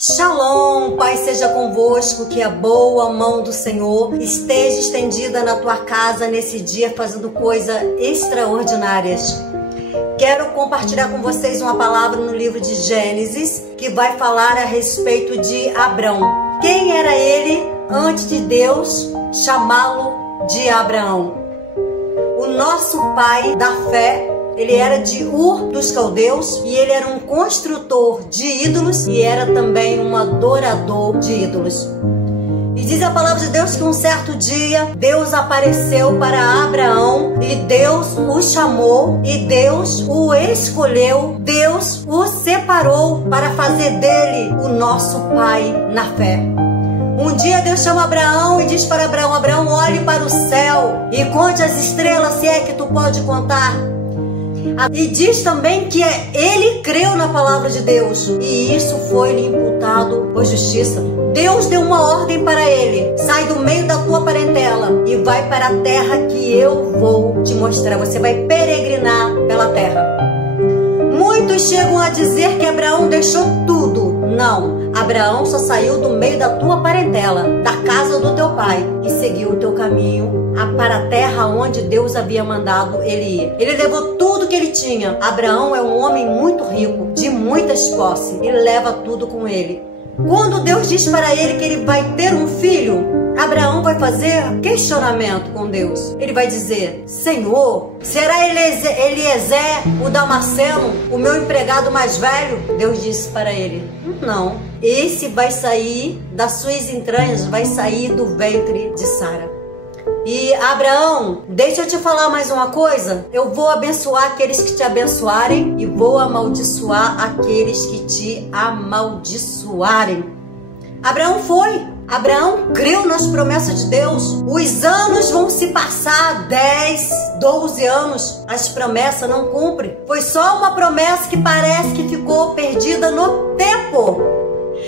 Shalom, Pai seja convosco, que a boa mão do Senhor esteja estendida na tua casa nesse dia, fazendo coisas extraordinárias. Quero compartilhar com vocês uma palavra no livro de Gênesis, que vai falar a respeito de Abrão. Quem era ele antes de Deus chamá-lo de Abraão? O nosso pai da fé, ele era de Ur dos Caldeus e ele era um construtor de ídolos e era também um adorador de ídolos. E diz a palavra de Deus que um certo dia Deus apareceu para Abraão e Deus o chamou e Deus o escolheu, Deus o separou para fazer dele o nosso pai na fé. Um dia Deus chama Abraão e diz para Abraão: Abraão, olhe para o céu e conte as estrelas, se é que tu pode contar. E diz também que ele creu na palavra de Deus e isso foi-lhe imputado por justiça. Deus deu uma ordem para ele: sai do meio da tua parentela e vai para a terra que eu vou te mostrar. Você vai peregrinar pela terra. Muitos chegam a dizer que Abraão deixou tudo. Não, Abraão só saiu do meio da tua parentela, da casa do teu pai, e seguiu o teu caminho para a terra onde Deus havia mandado ele ir. Ele levou tudo que ele tinha. Abraão é um homem muito rico, de muitas posses, e leva tudo com ele. Quando Deus diz para ele que ele vai ter um filho, Abraão vai fazer questionamento com Deus. Ele vai dizer: Senhor, será Eliezer, o Damasceno, o meu empregado mais velho? Deus disse para ele: não, esse vai sair das suas entranhas, vai sair do ventre de Sara. E Abraão, deixa eu te falar mais uma coisa. Eu vou abençoar aqueles que te abençoarem e vou amaldiçoar aqueles que te amaldiçoarem. Abraão foi. Abraão creu nas promessas de Deus. Os anos vão se passar, 10, 12 anos. As promessas não cumprem. Foi só uma promessa que parece que ficou perdida no tempo.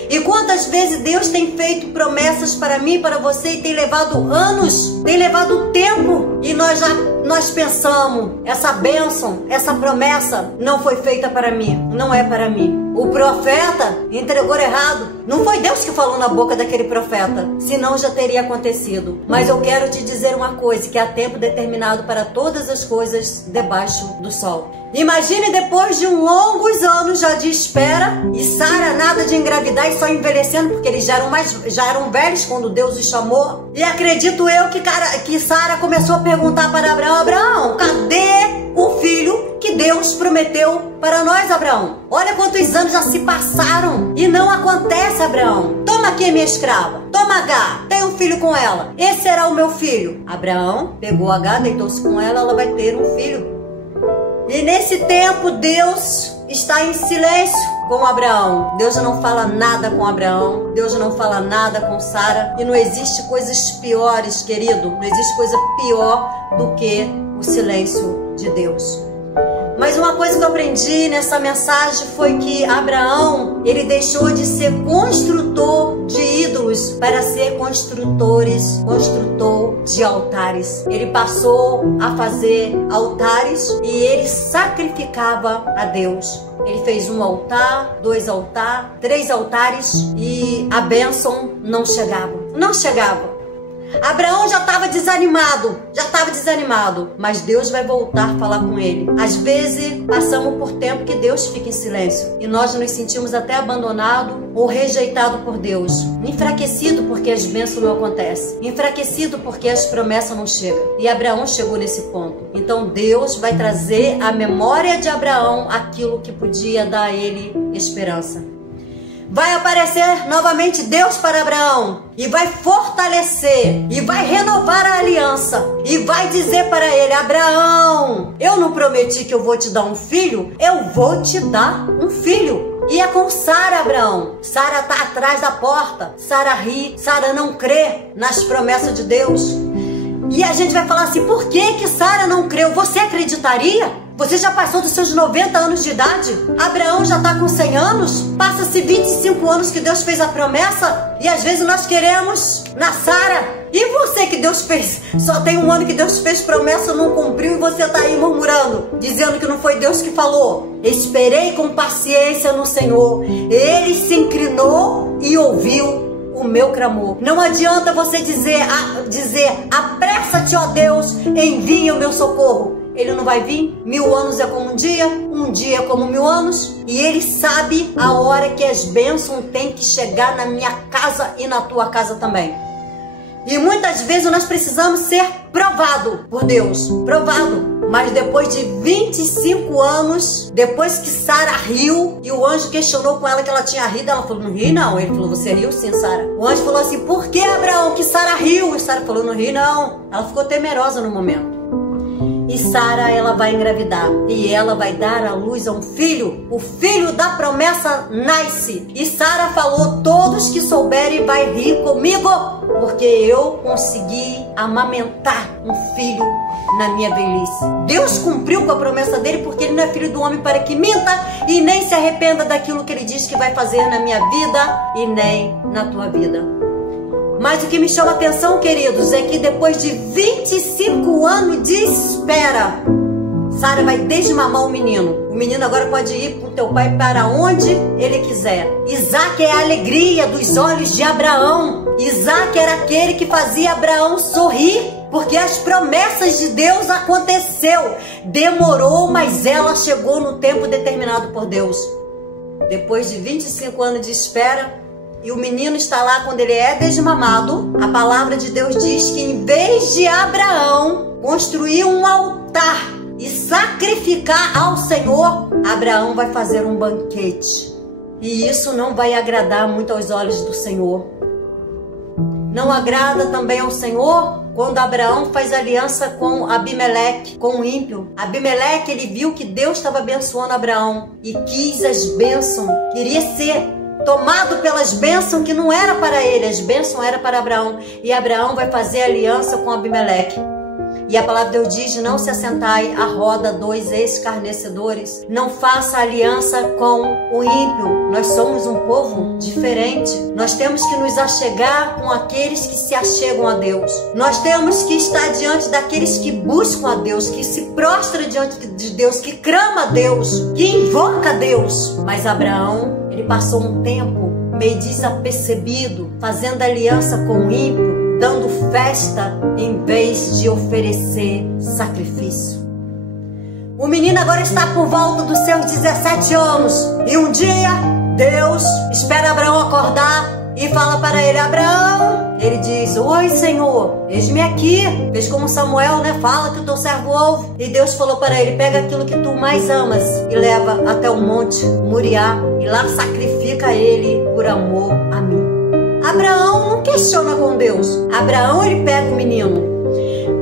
E quantas vezes Deus tem feito promessas para mim, para você, e tem levado anos, tem levado tempo, e nós pensamos: essa bênção, essa promessa não foi feita para mim, não é para mim. O profeta entregou errado. Não foi Deus que falou na boca daquele profeta, senão já teria acontecido. Mas eu quero te dizer uma coisa, que há tempo determinado para todas as coisas debaixo do sol. Imagine depois de longos anos já de espera, e Sara nada de engravidar e só envelhecendo, porque eles já eram velhos quando Deus os chamou. E acredito eu que Sara começou a perguntar para Abraão: Abraão, cadê o filho que Deus prometeu para nós, Abraão? Olha quantos anos já se passaram e não acontece, Abraão. Toma aqui minha escrava, toma H, tem um filho com ela, esse será o meu filho. Abraão pegou H, deitou-se com ela vai ter um filho. E nesse tempo Deus está em silêncio com Abraão. Deus não fala nada com Abraão. Deus não fala nada com Sara. E não existe coisas piores, querido. Não existe coisa pior do que o silêncio de Deus. Mas uma coisa que eu aprendi nessa mensagem foi que Abraão, ele deixou de ser construtor de ídolos para ser construtor de altares. Ele passou a fazer altares e ele sacrificava a Deus. Ele fez um altar, 2 altares, 3 altares e a bênção não chegava. Não chegava. Abraão já estava desanimado, mas Deus vai voltar a falar com ele. Às vezes passamos por tempo que Deus fica em silêncio e nós nos sentimos até abandonados ou rejeitados por Deus, enfraquecido porque as bênçãos não acontecem, enfraquecido porque as promessas não chegam. E Abraão chegou nesse ponto. Então Deus vai trazer à memória de Abraão aquilo que podia dar a ele esperança. Vai aparecer novamente Deus para Abraão e vai fortalecer e vai renovar a aliança e vai dizer para ele: Abraão, eu não prometi que eu vou te dar um filho? Eu vou te dar um filho. E é com Sara, Abraão. Sara está atrás da porta. Sara ri. Sara não crê nas promessas de Deus. E a gente vai falar assim: por que Sara não creu? Você acreditaria? Você já passou dos seus 90 anos de idade? Abraão já está com 100 anos? Passa-se 25 anos que Deus fez a promessa e às vezes nós queremos na Sara E você que Deus fez, só tem um ano que Deus fez promessa, não cumpriu, e você tá aí murmurando, dizendo que não foi Deus que falou. Esperei com paciência no Senhor, Ele se inclinou e ouviu o meu clamor. Não adianta você dizer apressa-te, ó Deus, envia o meu socorro. Ele não vai vir. 1000 anos é como um dia é como 1000 anos. E Ele sabe a hora que as bênçãos têm que chegar na minha casa e na tua casa também. E muitas vezes nós precisamos ser provado por Deus, provado. Mas depois de 25 anos, depois que Sara riu, e o anjo questionou com ela que ela tinha rido, ela falou, não ri não. Ele falou, você riu sim, Sara. O anjo falou assim, por que, Abraão, que Sara riu? E Sara falou, não ri não. Ela ficou temerosa no momento. E Sara, ela vai engravidar, e ela vai dar à luz a um filho. O filho da promessa nasce. E Sara falou, todos que souberem vai rir comigo, porque eu consegui amamentar um filho na minha velhice. Deus cumpriu com a promessa dele, porque ele não é filho do homem para que minta, e nem se arrependa daquilo que ele diz que vai fazer na minha vida e nem na tua vida. Mas o que me chama a atenção, queridos, é que depois de 25 anos de espera, Sara vai desmamar o menino. O menino agora pode ir para o teu pai para onde ele quiser. Isaac é a alegria dos olhos de Abraão. Isaac era aquele que fazia Abraão sorrir, porque as promessas de Deus aconteceu. Demorou, mas ela chegou no tempo determinado por Deus. Depois de 25 anos de espera, e o menino está lá quando ele é desmamado, a palavra de Deus diz que em vez de Abraão construir um altar e sacrificar ao Senhor, Abraão vai fazer um banquete. E isso não vai agradar muito aos olhos do Senhor. Não agrada também ao Senhor quando Abraão faz aliança com Abimeleque, com o ímpio. Abimeleque, ele viu que Deus estava abençoando Abraão e quis as bênçãos, queria ser tomado pelas bênçãos que não era para ele, as bênçãos era para Abraão. E Abraão vai fazer aliança com Abimeleque. E a palavra de Deus diz, não se assentai à roda dois escarnecedores. Não faça aliança com o ímpio. Nós somos um povo diferente. Nós temos que nos achegar com aqueles que se achegam a Deus. Nós temos que estar diante daqueles que buscam a Deus, que se prostra diante de Deus, que clama a Deus, que invoca a Deus. Mas Abraão, ele passou um tempo meio desapercebido, fazendo aliança com o ímpio, dando festa em vez de oferecer sacrifício. O menino agora está por volta dos seus 17 anos. E um dia, Deus espera Abraão acordar e fala para ele, Abraão. Ele diz, oi Senhor, eis-me aqui. Fez como Samuel, né? Fala que o teu servo ouve. E Deus falou para ele, pega aquilo que tu mais amas e leva até o monte Moriá. E lá sacrifica ele por amor a mim. Abraão não questiona com Deus. Abraão, ele pega o menino.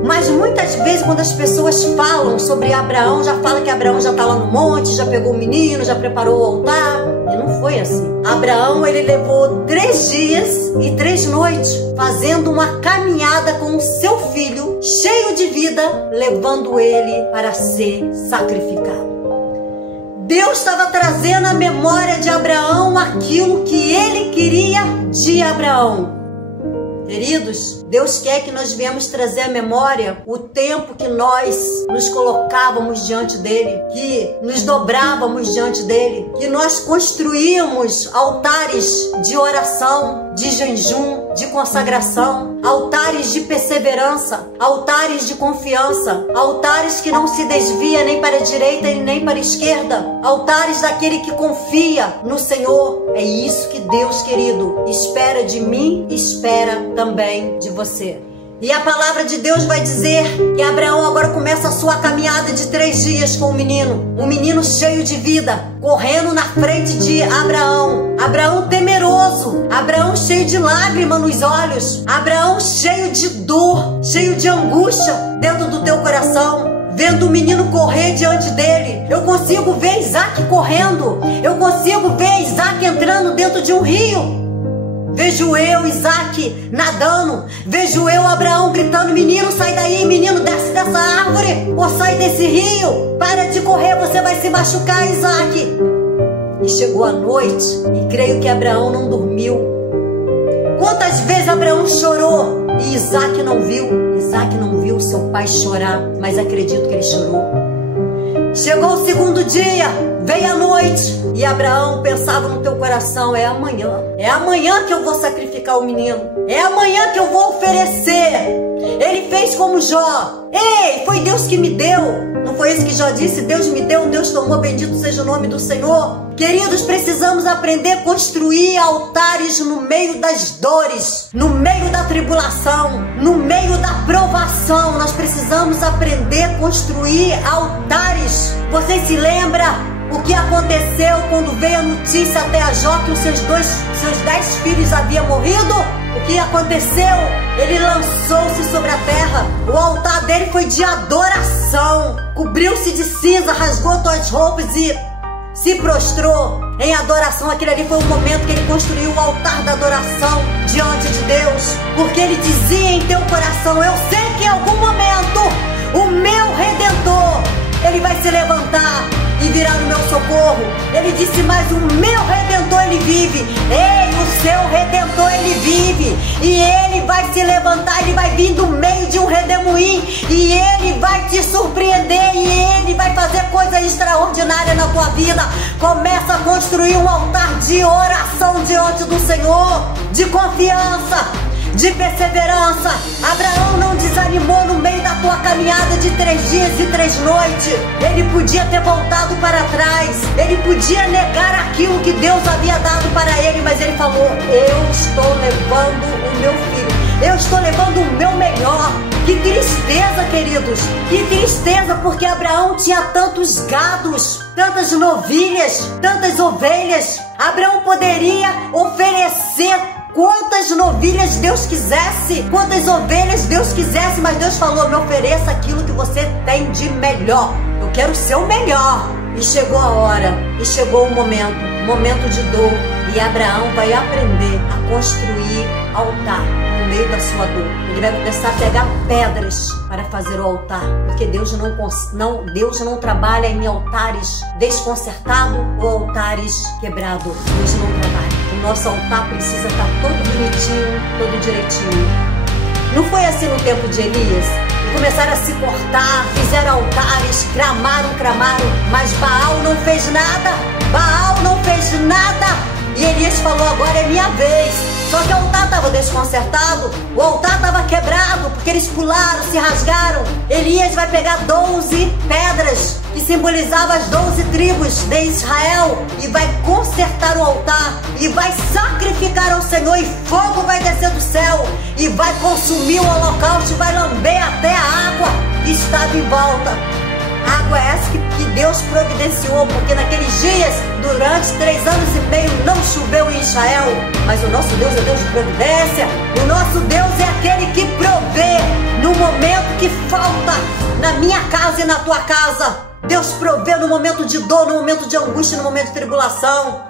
Mas muitas vezes quando as pessoas falam sobre Abraão, já fala que Abraão já está lá no monte, já pegou o menino, já preparou o altar. E não foi assim. Abraão, ele levou 3 dias e 3 noites fazendo uma caminhada com o seu filho, cheio de vida, levando ele para ser sacrificado. Deus estava trazendo à memória de Abraão aquilo que ele queria de Abraão. Queridos, Deus quer que nós viemos trazer à memória o tempo que nós nos colocávamos diante dele, que nos dobrávamos diante dele, que nós construíamos altares de oração, de jejum, de consagração, altares de perseverança, altares de confiança, altares que não se desvia nem para a direita e nem para a esquerda, altares daquele que confia no Senhor. É isso que Deus, querido, espera de mim, espera também de você. E a palavra de Deus vai dizer que Abraão agora começa a sua caminhada de 3 dias com o menino. Um menino cheio de vida, correndo na frente de Abraão. Abraão temeroso, Abraão cheio de lágrimas nos olhos, Abraão cheio de dor, cheio de angústia dentro do teu coração, vendo o menino correr diante dele. Eu consigo ver Isaac correndo, eu consigo ver Isaac entrando dentro de um rio. Vejo eu, Isaac, nadando. Vejo eu, Abraão, gritando, menino, sai daí, menino, desce dessa árvore, ou sai desse rio. Para de correr, você vai se machucar, Isaac. E chegou a noite, e creio que Abraão não dormiu. Quantas vezes Abraão chorou E Isaac não viu seu pai chorar, mas acredito que ele chorou. Chegou o segundo dia, veio a noite, e Abraão pensava no teu coração: é amanhã que eu vou sacrificar o menino, é amanhã que eu vou oferecer. Ele fez como Jó: ei, foi Deus que me deu. Não foi isso que Jó disse? Deus me deu, Deus tomou, bendito seja o nome do Senhor. Queridos, precisamos aprender a construir altares no meio das dores, no meio da tribulação, no meio da provação. Nós precisamos aprender a construir altares. Você se lembra o que aconteceu quando veio a notícia até a Jó que os seus 10 filhos haviam morrido? O que aconteceu? Ele lançou-se sobre a terra. O altar dele foi de adoração. Cobriu-se de cinza, rasgou suas roupas e se prostrou em adoração. Aquele ali foi o momento que ele construiu o altar da adoração diante de Deus. Porque ele dizia em teu coração: eu sei que em algum momento o meu Redentor, ele vai se levantar e virá no meu socorro. Ele disse mais: o meu Redentor, ele vive. Ei, o seu Redentor, ele vive. E ele vai se levantar, ele vai vir do meio de um redemoinho. E ele vai te surpreender. E ele vai fazer coisa extraordinária na tua vida. Começa a construir um altar de oração diante do Senhor, de confiança, de perseverança. Abraão não desanimou no meio da tua caminhada de 3 dias e 3 noites. Ele podia ter voltado para trás, ele podia negar aquilo que Deus havia dado para ele, mas ele falou: eu estou levando o meu filho, eu estou levando o meu melhor. Que tristeza, queridos, que tristeza, porque Abraão tinha tantos gados, tantas novilhas, tantas ovelhas. Abraão poderia oferecer quantas novilhas Deus quisesse, quantas ovelhas Deus quisesse, mas Deus falou: me ofereça aquilo que você tem de melhor. Eu quero ser o melhor. E chegou a hora, e chegou o momento de dor. E Abraão vai aprender a construir altar no meio da sua dor. Ele vai começar a pegar pedras para fazer o altar, porque Deus não trabalha em altares desconcertados ou altares quebrados. Deus não trabalha. O nosso altar precisa estar todo bonitinho, todo direitinho. Não foi assim no tempo de Elias? E começaram a se cortar, fizeram altares, clamaram, mas Baal não fez nada. Baal não fez nada. E Elias falou: agora é minha vez. Só que o altar estava desconcertado, o altar estava quebrado, porque eles pularam, se rasgaram. Elias vai pegar 12 pedras que simbolizavam as 12 tribos de Israel e vai consertar o altar e vai sacrificar ao Senhor, e fogo vai descer do céu e vai consumir o holocausto e vai lamber até a água que estava em volta. Água essa que Deus providenciou, porque naqueles dias, durante 3 anos e meio, não choveu em Israel. Mas o nosso Deus é Deus de providência. O nosso Deus é aquele que provê no momento que falta na minha casa e na tua casa. Deus provê no momento de dor, no momento de angústia, no momento de tribulação.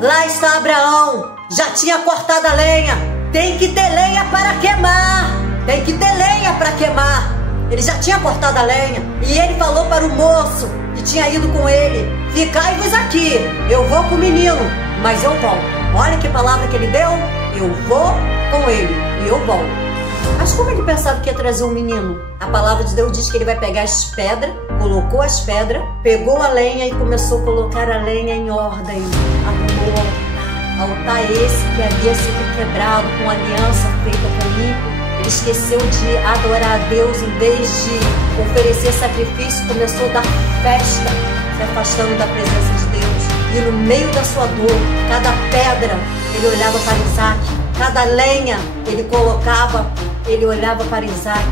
Lá está Abraão, já tinha cortado a lenha. Tem que ter lenha para queimar. Tem que ter lenha para queimar. Ele já tinha cortado a lenha. E ele falou para o moço que tinha ido com ele: ficai-vos aqui, eu vou com o menino, mas eu volto. Olha que palavra que ele deu: eu vou com ele e eu volto. Mas como ele pensava que ia trazer um menino? A palavra de Deus diz que ele vai pegar as pedras, colocou as pedras, pegou a lenha e começou a colocar a lenha em ordem. Arrumou o altar. Altar esse que havia sido quebrado com aliança feita com o ímpio. Ele esqueceu de adorar a Deus. Em vez de oferecer sacrifício, começou a dar festa, se afastando da presença de Deus. E no meio da sua dor, cada pedra, ele olhava para Isaac. Cada lenha, ele colocava, ele olhava para Isaac.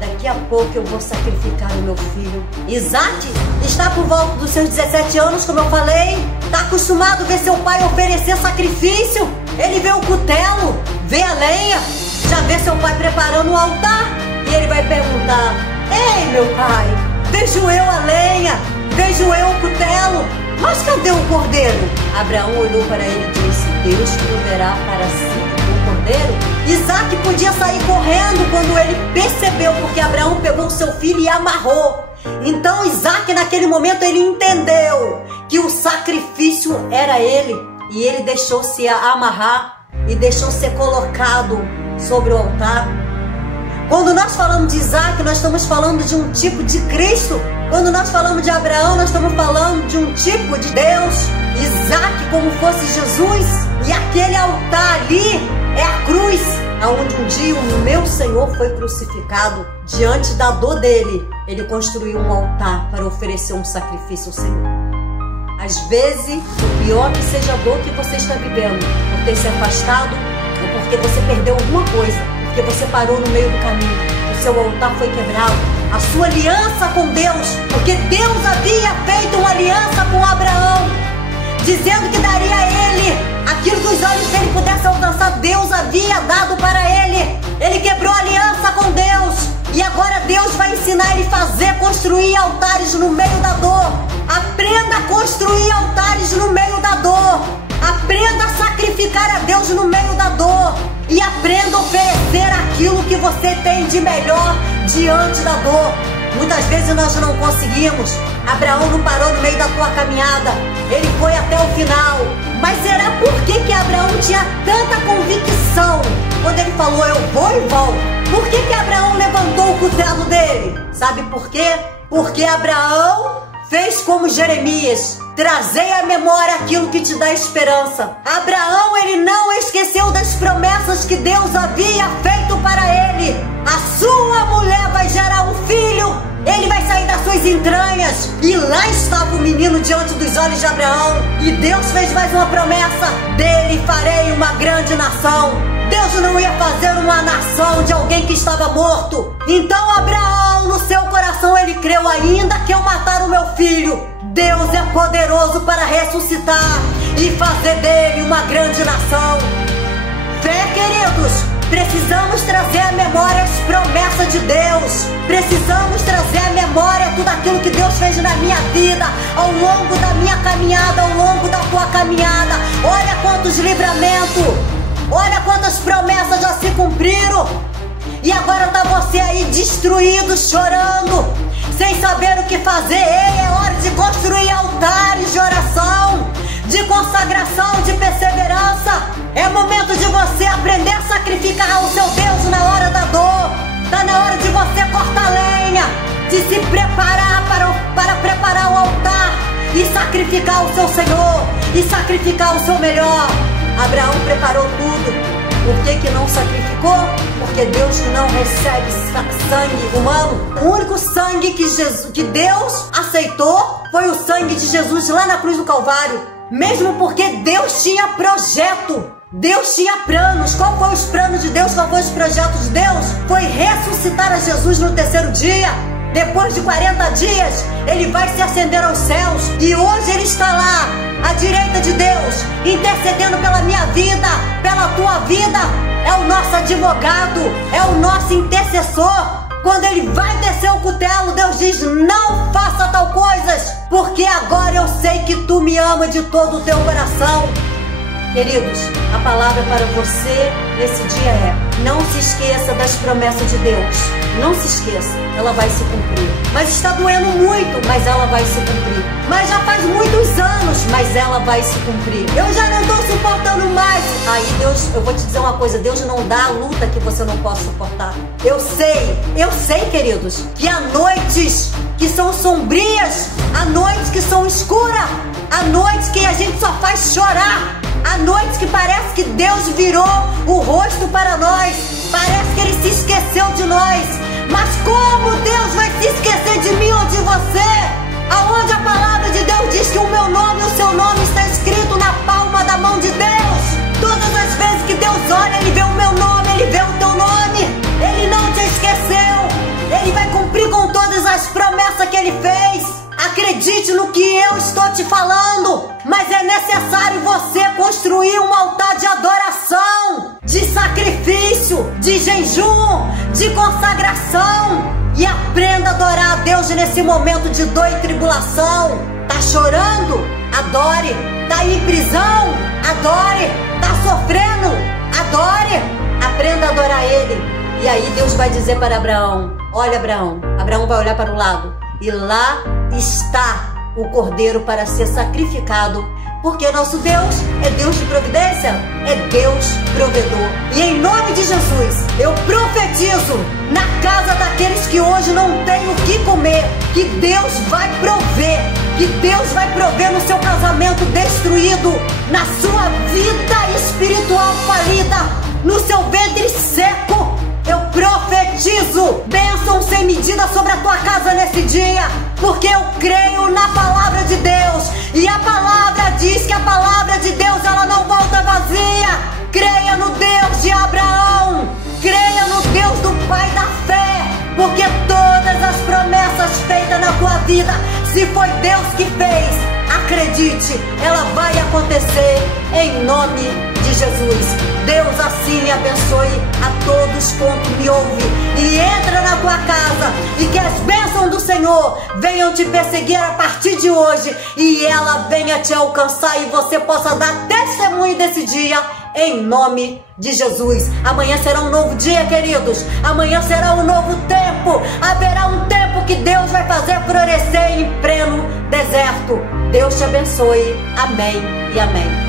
Daqui a pouco eu vou sacrificar o meu filho. Isaac está por volta dos seus 17 anos, como eu falei. Está acostumado a ver seu pai oferecer sacrifício. Ele vê o cutelo, vê a lenha, já vê seu pai preparando o altar. E ele vai perguntar: ei, meu pai, vejo eu a lenha, vejo eu o cutelo, mas cadê o cordeiro? Abraão olhou para ele e disse: Deus proverá para si o cordeiro. Isaac podia sair correndo quando ele percebeu, porque Abraão pegou o seu filho e amarrou. Então Isaac, naquele momento, ele entendeu que o sacrifício era ele. E ele deixou-se amarrar e deixou ser colocado sobre o altar. Quando nós falamos de Isaac, nós estamos falando de um tipo de Cristo. Quando nós falamos de Abraão, nós estamos falando de um tipo de Deus. Isaac como fosse Jesus. E aquele altar ali é a cruz, aonde um dia o meu Senhor foi crucificado. Diante da dor dele, ele construiu um altar para oferecer um sacrifício ao Senhor. Às vezes, o pior que seja a dor que você está vivendo, por ter se afastado, ou porque você perdeu alguma coisa, porque você parou no meio do caminho, o seu altar foi quebrado, a sua aliança com Deus, porque Deus havia feito uma aliança com Abraão, dizendo que daria a ele aquilo que os olhos dele pudessem alcançar. Deus havia dado para ele. Ele quebrou a aliança com Deus. E agora Deus vai ensinar ele a construir altares no meio da dor. Aprenda a construir altares no meio da dor. Aprenda a sacrificar a Deus no meio da dor. E aprenda a oferecer aquilo que você tem de melhor diante da dor. Muitas vezes nós não conseguimos. Abraão não parou no meio da tua caminhada. Ele foi até o final. Mas será por que Abraão tinha tanta convicção quando ele falou, eu vou e volto? Por que Abraão levantou o cutelo dele? Sabe por quê? Porque Abraão fez como Jeremias. Trazei à memória aquilo que te dá esperança. Abraão, ele não esqueceu das promessas que Deus havia feito para ele. A sua mulher vai gerar um filho. Ele vai sair das suas entranhas. E lá estava o menino diante dos olhos de Abraão. E Deus fez mais uma promessa. Dele farei uma grande nação. Deus não ia fazer uma nação de alguém que estava morto. Então Abraão, no seu coração, ele creu, ainda que eu matar o meu filho, Deus é poderoso para ressuscitar e fazer dele uma grande nação. Fé, queridos, precisamos trazer à memória as promessas de Deus. Precisamos trazer à memória tudo aquilo que Deus fez na minha vida, ao longo da minha caminhada, ao longo da tua caminhada. Olha quantos livramentos, olha quantas promessas já se cumpriram. E agora está você aí destruído, chorando, sem saber o que fazer. Ei, é hora de construir altares de oração, de consagração, de perseverança. É momento de você aprender a sacrificar o seu Deus na hora da dor. Está na hora de você cortar lenha, de se preparar para preparar o altar e sacrificar o seu Senhor, e sacrificar o seu melhor. Abraão preparou tudo. Por que não sacrificou? Porque Deus não recebe sangue humano. O único sangue que Deus aceitou foi o sangue de Jesus lá na cruz do Calvário. Mesmo porque Deus tinha projeto, Deus tinha planos. Qual foi os planos de Deus? Qual foi os projetos de Deus? Foi ressuscitar a Jesus no terceiro dia. Depois de 40 dias, ele vai se ascender aos céus. E hoje ele está lá, à direita de Deus, intercedendo pela minha vida, pela tua vida. É o nosso advogado, é o nosso intercessor. Quando ele vai descer o cutelo, Deus diz, não faça tal coisas, porque agora eu sei que tu me ama de todo o teu coração. Queridos, a palavra para você nesse dia é, não se esqueça das promessas de Deus. Não se esqueça, ela vai se cumprir. Mas está doendo muito, mas ela vai se cumprir. Mas já faz muitos anos, mas ela vai se cumprir. Eu já não estou suportando mais. Aí Deus, eu vou te dizer uma coisa, Deus não dá a luta que você não possa suportar. Eu sei, queridos, que há noites que são sombrias, há noites que são escuras, há noites que a gente só faz chorar. Há noites que parece que Deus virou o rosto para nós. Parece que Ele se esqueceu de nós. Mas como Deus vai se esquecer de mim ou de você? Aonde a palavra de Deus diz que o meu nome e o seu nome está escrito na palma da mão de Deus. Todas as vezes que Deus olha, Ele vê o meu nome, Ele vê o teu nome. Ele não te esqueceu. Ele vai cumprir com todas as promessas que Ele fez. Acredite no que eu estou te falando. Mas é necessário você construir um altar de adoração, de sacrifício, de jejum, de consagração. E aprenda a adorar a Deus nesse momento de dor e tribulação. Tá chorando? Adore. Tá em prisão? Adore. Tá sofrendo? Adore. Aprenda a adorar Ele. E aí Deus vai dizer para Abraão, olha Abraão. Abraão vai olhar para o lado. E lá está o cordeiro para ser sacrificado Porque nosso Deus é Deus de providência, é Deus provedor. E em nome de Jesus, eu profetizo na casa daqueles que hoje não têm o que comer, que Deus vai prover, que Deus vai prover no seu casamento destruído, na sua vida espiritual falida, no seu ventre seco. Eu profetizo bênção sem medida sobre a tua casa nesse dia, porque eu creio na palavra de Deus. E a palavra diz que a palavra de Deus, ela não volta vazia. Creia no Deus de Abraão, creia no Deus do Pai da fé, porque todas as promessas feitas na tua vida, se foi Deus que fez, acredite, ela vai acontecer em nome de Jesus. Deus assim abençoe a todos quanto me ouvem. E entra na tua casa e que as bênçãos do Senhor venham te perseguir a partir de hoje, e ela venha te alcançar e você possa dar testemunho desse dia em nome de Jesus. Amanhã será um novo dia, queridos. Amanhã será um novo tempo. Haverá um tempo que Deus vai fazer florescer em pleno deserto. Deus te abençoe. Amém e amém.